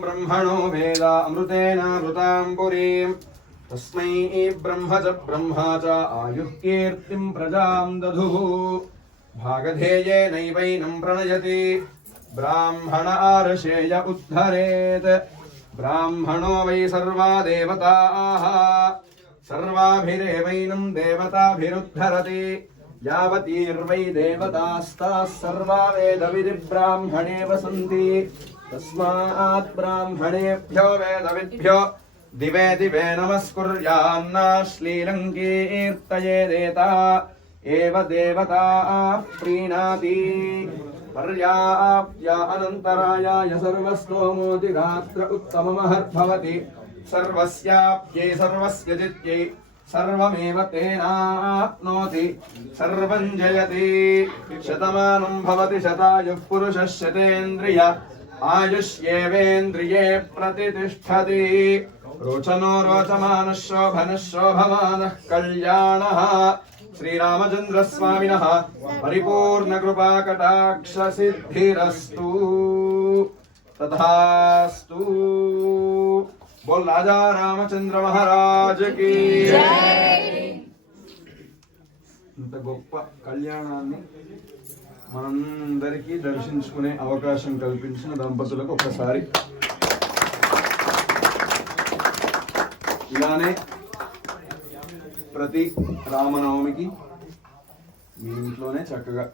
ब्रह्मणो वेद अमृतेनामृतां पुरीं तस्मै ब्रह्म च ब्रह्मा च आयुः कीर्तिं प्रजां दधुः भागधेयेनैवैनं प्रणयति ब्राह्मण आर्षेय उद्धरेत् ब्राह्मणो वै सर्वा देवताः सर्वाभिरेवैनं देवताभिरुद्धरति यावतीर्वै देवतास्ताः सर्वा वेदविधिब्राह्मणे वसन्ति तस्मात् ब्राह्मणेभ्यो वेदविद्भ्यो दिवे दिवे नमस्कुर्यान्नाश्लीलं कीर्तयेदेता एव देवताः प्रीणाति पर्याप्य अनन्तरायाय सर्वस्तोमोऽतिरात्र उत्तममहद्भवति सर्वस्याप्यै सर्वस्य जित्यै सर्वमेव तेनाप्नोति सर्वं जयति शतमानं भवति शतायुः पुरुषः शतेन्द्रिय आयुष्येवेन्द्रिये प्रतिष्ठति रोचनो रोचमानः शोभनः शोभमानः कल्याणः श्रीरामचन्द्रस्वामिनः परिपूर्णकृपाकटाक्षसिद्धिरस्तु तथास्तु। बोल राजा रामचंद्र महाराज की ఇంత గొప్ప కళ్యాణాన్ని మనందరికీ దర్శించుకునే అవకాశం కల్పించిన దంపతులకు ఒకసారి ఇలానే ప్రతి రామనవమికి మీ ఇంట్లోనే చక్కగా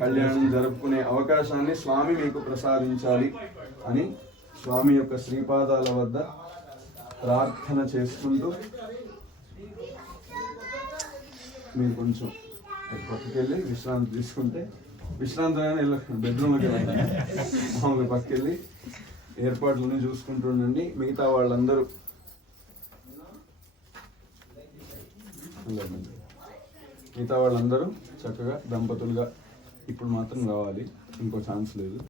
కళ్యాణం జరుపుకునే అవకాశాన్ని స్వామి మీకు ప్రసాదించాలి అని స్వామి యొక్క శ్రీపాదాల వద్ద ప్రార్థన చేసుకుంటూ మీరు కొంచెం పక్కకెళ్ళి విశ్రాంతి తీసుకుంటే విశ్రాంతి బెడ్రూమ్కి మామూలుగా పక్కకెళ్ళి ఏర్పాట్లని చూసుకుంటూ ఉండండి. మిగతా వాళ్ళందరూ చక్కగా దంపతులుగా ఇప్పుడు మాత్రం రావాలి, ఇంకో ఛాన్స్ లేదు.